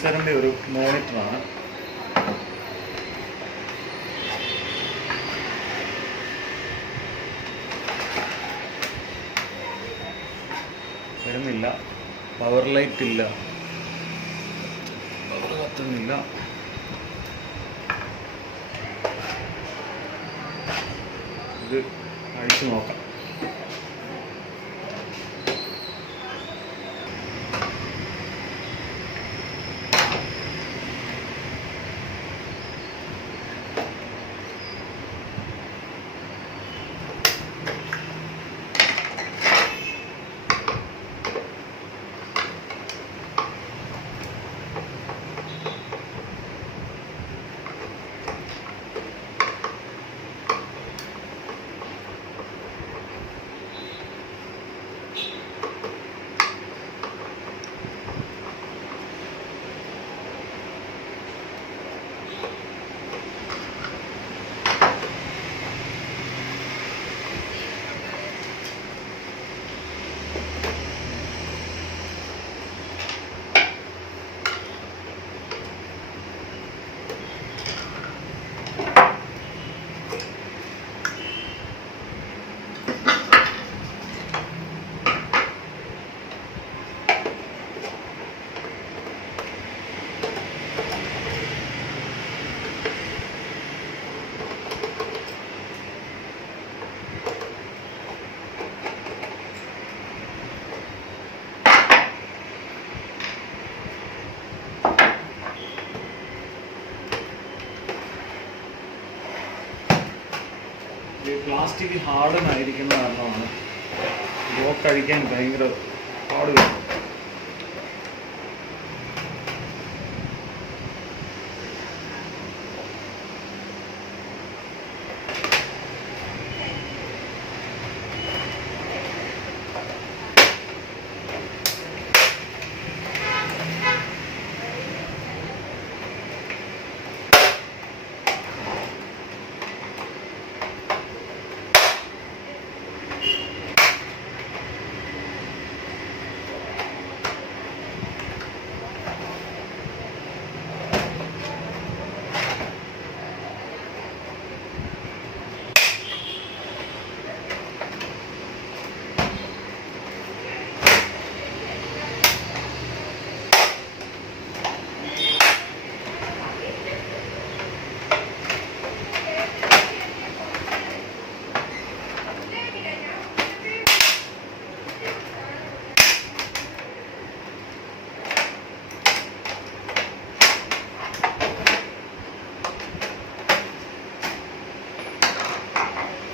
ഏസറിൻ്റെ ഒരു മോണിറ്ററാണ്. വരുന്നില്ല, power light ഇല്ല, പവർ കത്തുന്നില്ല. ഇത് അഴിച്ചു നോക്കാം. പ്ലാസ്റ്റിക് ഹാർഡനായിരിക്കുന്ന കാരണമാണ് ലോക്ക് അഴിക്കാൻ ഭയങ്കര പാട് വരും.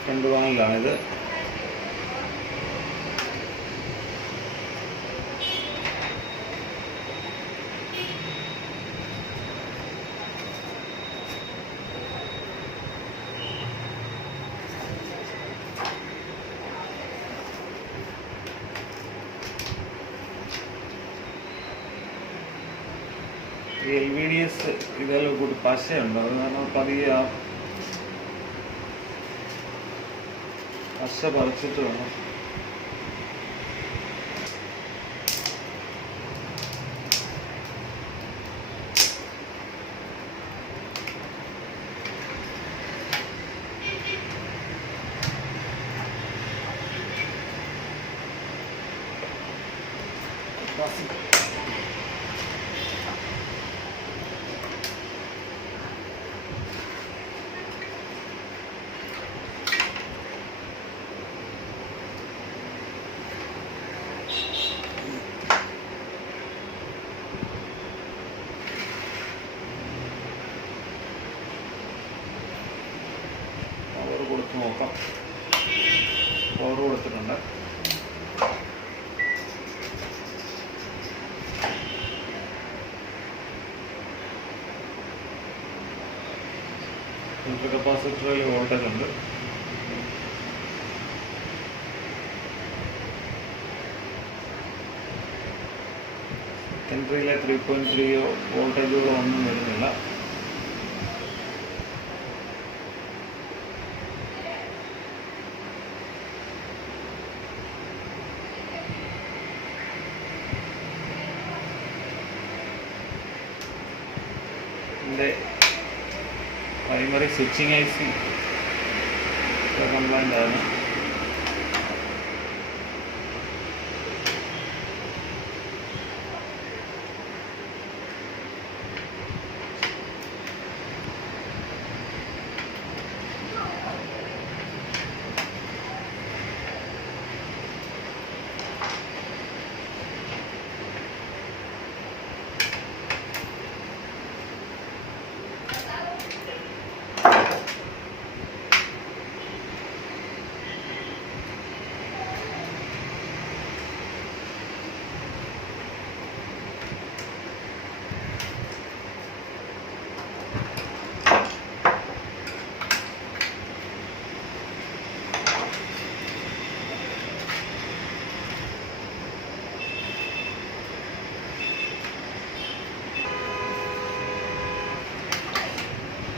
ഫ്രണ്ട് പാനലാണിത്. LVDS ഇതെല്ലാം കൂടി പശയുണ്ട്, അത് കാരണം പതിയെ ആ പശ പറിച്ചിട്ട് വേണം. കൊടുത്ത് നോക്കാം. പവർ കൊടുത്തിട്ടുണ്ട്. കപ്പാസിറ്ററിൽ വോൾട്ടേജ് ഉണ്ട്. സെക്കൻഡറിയിലെ 3.3 വോൾട്ടേജുകളോ ഒന്നും വരുന്നില്ല. Primary switching I C complaint ആണ്.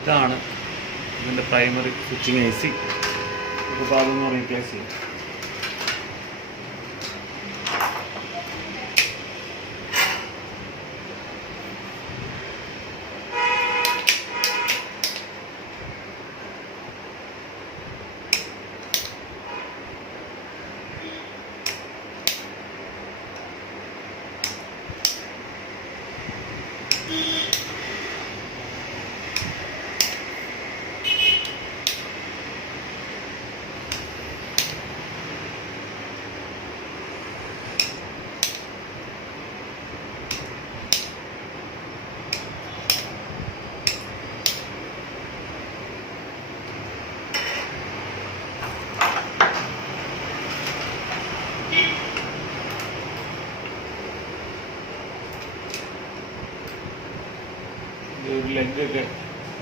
ഇതാണ് ഇതിൻ്റെ പ്രൈമറി സ്വിച്ചിങ് ഐ സി. ഇപ്പോൾ അതൊന്ന് റീപ്ലേസ് ചെയ്യും. ഒരു ലെഗൊക്കെ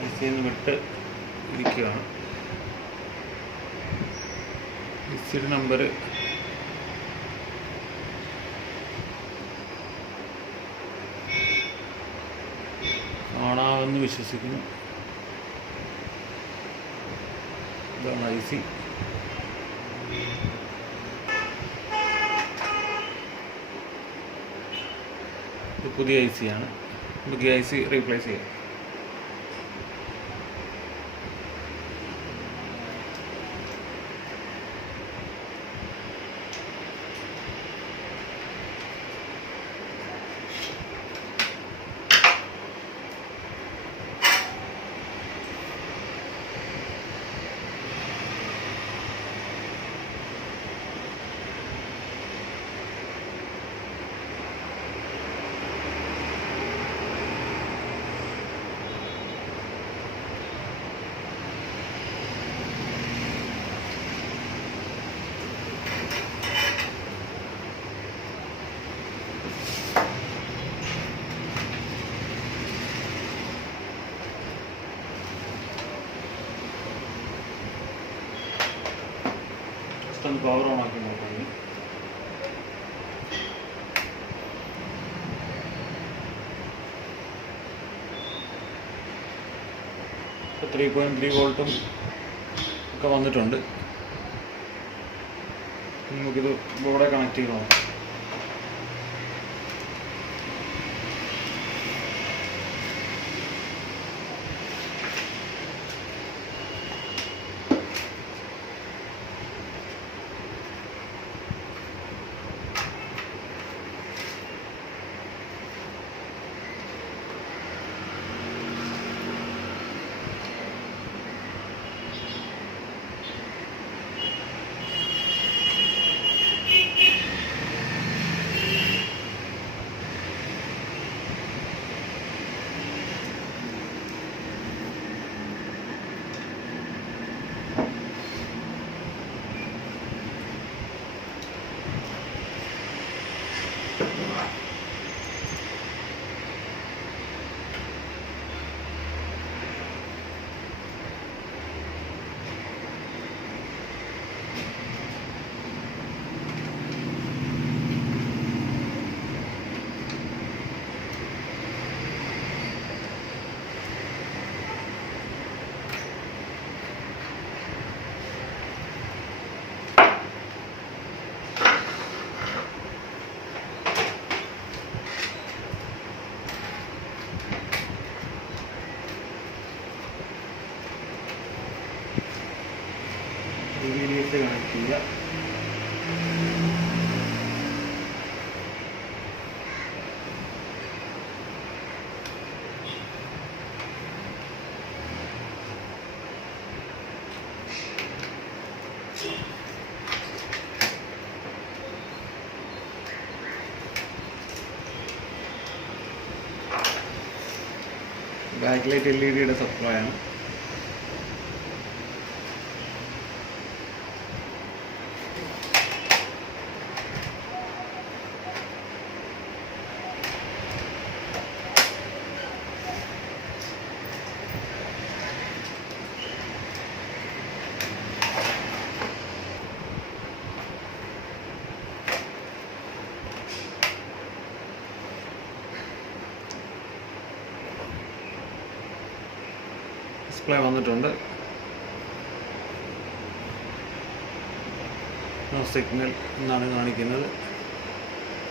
ഐസിയിൽ നിന്ന് വിട്ട് ഇരിക്കുകയാണ്. ഐസിയുടെ നമ്പർ കാണാമെന്ന് വിശ്വസിക്കുന്നു. ഇതാണ് ഐ സി. ഇത് പുതിയ ഐ സി ആണ്. പുതിയ ഐ സി റീപ്ലേസ് ചെയ്യാം. ഒന്ന് പവർ ഓൺ ആക്കി നോക്കാം. 3.3 വോൾട്ടും ഒക്കെ വന്നിട്ടുണ്ട്. നമുക്കിത് ബോർഡെ കണക്ട് ചെയ്ത് നോക്കാം. DVDs കണക്ട് ചെയ്യുക. ബാക്ക് ലൈറ്റ് LED സപ്ലൈ ആണ്. ഡിസ്പ്ലേ വന്നിട്ടുണ്ട്. നോ സിഗ്നൽ എന്നാണ് കാണിക്കുന്നത്.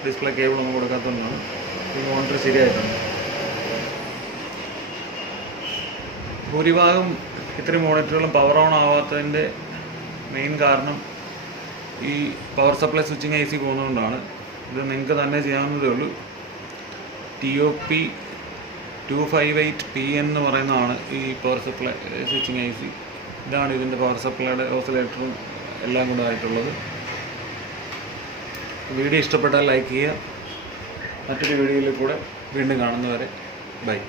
ഡിസ്പ്ലേ കേബിൾ ഒന്നും കൊടുക്കാത്തതുകൊണ്ടാണ്. ഈ മോണിറ്റർ ശരിയായിട്ടുണ്ട്. ഭൂരിഭാഗം ഇത്രയും മോണിറ്ററുകളും പവർ ഓൺ ആവാത്തതിൻ്റെ മെയിൻ കാരണം ഈ പവർ സപ്ലൈ സ്വിച്ചിങ് AC പോകുന്നതുകൊണ്ടാണ്. ഇത് നിങ്ങൾക്ക് തന്നെ ചെയ്യാവുന്നതേ ഉള്ളൂ. TOP 258P എന്ന് പറയുന്നതാണ് ഈ പവർ സപ്ലൈ സ്വിച്ചിങ് AC. ഇതാണ് ഇതിൻ്റെ പവർ സപ്ലൈയുടെ ഓസിലേറ്ററും എല്ലാം കൂടെ ആയിട്ടുള്ളത്. വീഡിയോ ഇഷ്ടപ്പെട്ടാൽ ലൈക്ക് ചെയ്യുക. മറ്റൊരു വീഡിയോയിൽ കൂടെ വീണ്ടും കാണുന്നവരെ ബൈ.